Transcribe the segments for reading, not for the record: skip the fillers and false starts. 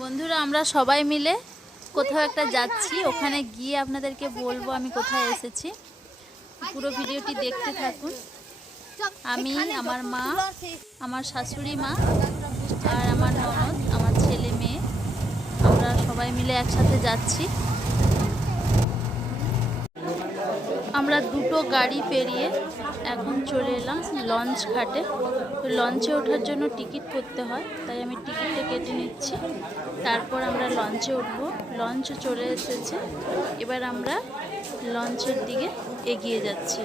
বন্ধুরা আমরা সবাই মিলে কোথাও একটা যাচ্ছি, ওখানে গিয়ে আপনাদেরকে বলবো আমি কোথায় এসেছি। পুরো ভিডিওটি দেখতে থাকুন। আমি, আমার মা, আমার শাশুড়ি মা আর আমার ননদ, আমার ছেলে মেয়ে, আমরা সবাই মিলে একসাথে যাচ্ছি। আমরা দুটো গাড়ি পেরিয়ে এখন চলে এলাম লঞ্চ ঘাটে। তো লঞ্চে ওঠার জন্য টিকিট করতে হয়, তাই আমি টিকিটটা কেটে নিচ্ছি। তারপর আমরা লঞ্চে উঠব। লঞ্চ চলে এসেছে, এবার আমরা লঞ্চের দিকে এগিয়ে যাচ্ছি।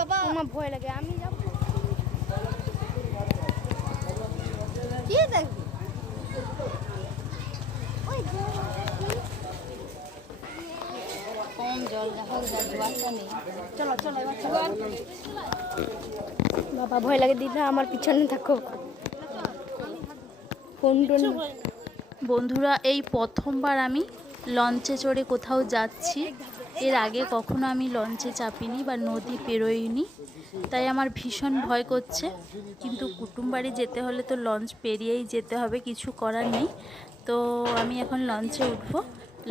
বাবা আমার ভয় লাগে, আমি যাবো কি দেখবি কম জল নেই। চলো চলো বাবা, ভয় লাগে দিদা, আমার পিছনে থাকো। বন্ধুরা এই প্রথমবার আমি লঞ্চে চড়ে কোথাও যাচ্ছি। এর আগে কখনো আমি লঞ্চে চাপিনি বা নদী পেরোইনি, তাই আমার ভীষণ ভয় করছে। কিন্তু কুটুম বাড়ি যেতে হলে তো লঞ্চ পেরিয়েই যেতে হবে, কিছু করার নেই। তো আমি এখন লঞ্চে উঠবো।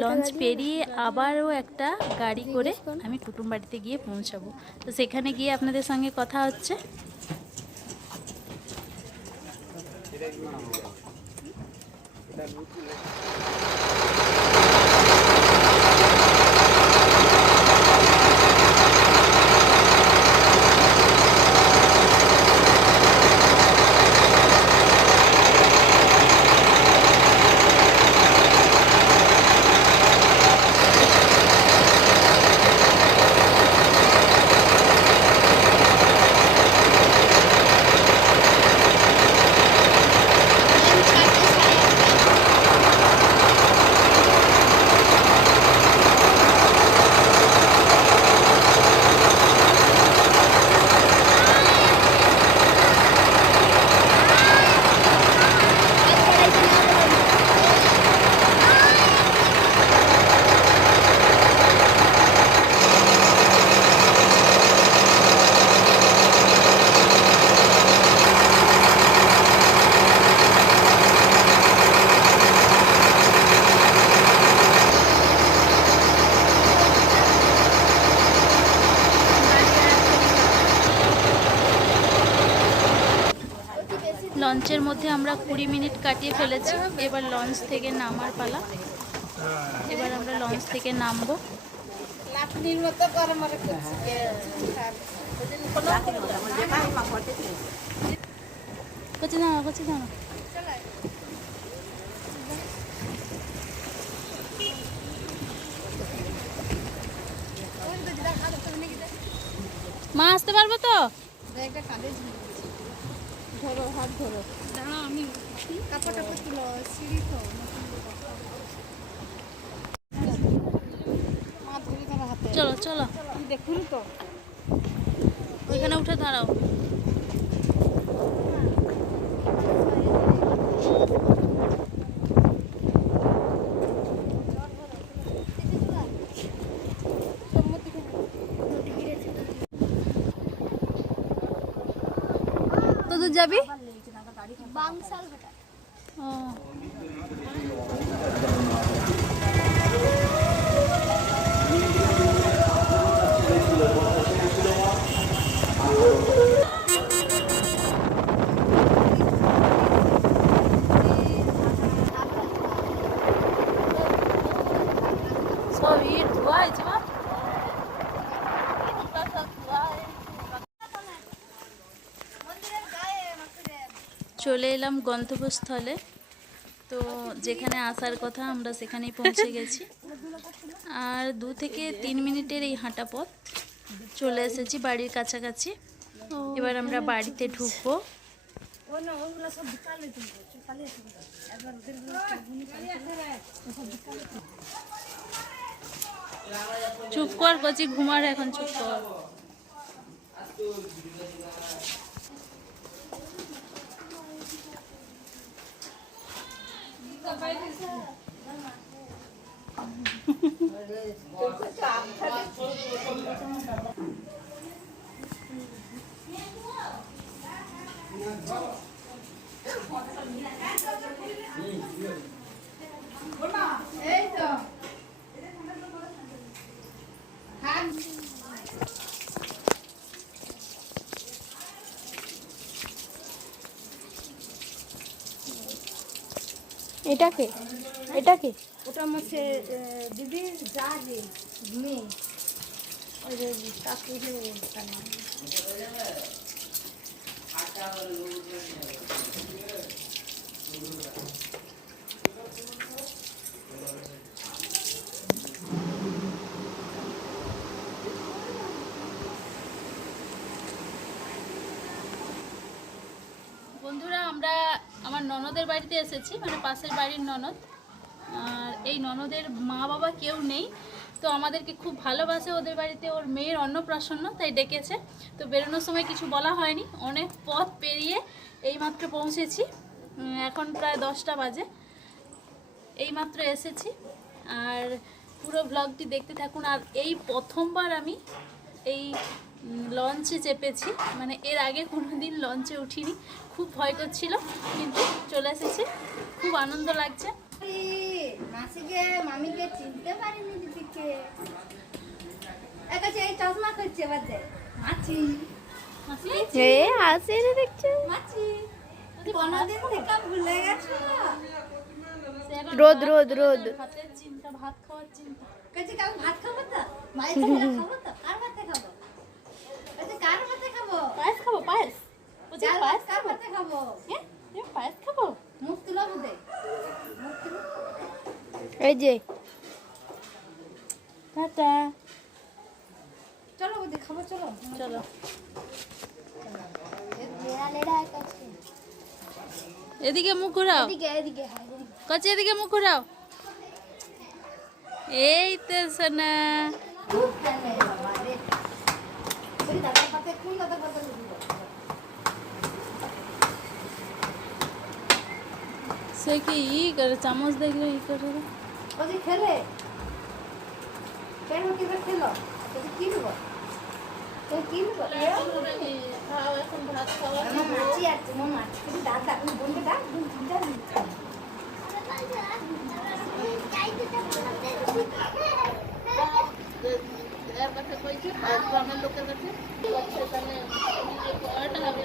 লঞ্চ পেরিয়ে আবারও একটা গাড়ি করে আমি কুটুম বাড়িতে গিয়ে পৌঁছাবো। তো সেখানে গিয়ে আপনাদের সঙ্গে কথা হচ্ছে। লঞ্চের মধ্যে আমরা 20 মিনিট কাটিয়ে ফেলেছি। এবার লঞ্চ থেকে নামার পালা। এবার আমরা লঞ্চ থেকে নামবো। মা আসতে পারবো তো? ধরো, হাত ধরো। দাঁড়াও, আমি কাপড়টা তুলো, সিঁড়ি তো চলো চলো, দেখুন তো ওইখানে উঠে দাঁড়াও। তো তুই যাবি বাংশাল ঘাটা। ও চলে এলাম গন্তব্যস্থলে। তো যেখানে আসার কথা আমরা সেখানেই পৌঁছে গেছি। আর 2 থেকে 3 মিনিটের এই হাঁটা পথ, চলে এসেছি বাড়ির কাছাকাছি। এবার আমরা বাড়িতে ঢুকবো। চুপ কর কচি, ঘুমার এখন, চুপ কর। এটা কে? এটা কে? ওটা আমার সে দিদির যা রে মেয়ে, ওই যে কাকুরে তার নাম। বন্ধুরা, আমরা আমার ননদের বাড়িতে এসেছি, মানে পাশের বাড়ির ননদ। আর এই ননদের মা বাবা কেউ নেই, তো আমাদেরকে খুব ভালোবাসে। ওদের বাড়িতে ওর মেয়ের অন্নপ্রাশন, তাই ডেকেছে। তো বেরোনোর সময় কিছু বলা হয়নি, অনেক পথ পেরিয়ে এইমাত্র পৌঁছেছি। এখন প্রায় 10টা বাজে, এইমাত্র এসেছি। আর পুরো ব্লগটি দেখতে থাকুন। আর এই প্রথমবার আমি এই লঞ্চে চেপেছি, মানে এর আগে কোনো দিন লঞ্চে উঠিনি। খুব ভয় করছিল, কিন্তু চলে এসেছি, খুব আনন্দ লাগছে। মাসিকে মামিকে চিনতে পারিনি দিদিকে। একাছে এই চশমা করছে বাদে মাছি। মাসি আসে রে দেখছো মাছি, কোনদিন থেকে ভুলে গেছো। রোদ রোদ রোদ, ভাতের চিন্তা, ভাত খাওয়ার চিন্তা। কাছে কাল ভাত খাবো তো, মায়ের সাথে খাবো তো। কার ভাতে খাবো? কাছে কার ভাতে খাবো? পায়েস খাবো, পায়েস। বুঝি পায়েস কার খাবো। ভাতে খাবো? হ্যাঁ, তুমি পায়েস খাবো। মুখ তুলো বুদে, মুখ তুলো। এই যে টাটা, চলো বুদে খাবো, চলো চলো। এদিকে মুখ ঘুরাও, এদিকে এদিকে কচি এদিকে মুখ ঘুরাও। এই তো সোনা। খুব ভালো বাবা রে। ওই দাদা পাতে কোন দাদা পাতে দিব? সে কি করে চামচ দেখলে করে। ওই খেলে কেন কি খেলো? তুই কি দিব? তুই কি দিব? খাও, এখন ভাত খাওয়া। আমার মাছি আছে, আমার মাছি। তুই দাদা তুমি বলবে ডাক, তুমি চিন্তা নেই। এর কাছে কইছে, গ্রামের লোকের কাছে তাহলে পড়াটা হবে।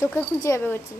চোখে খুঁজে যাবে বলছি।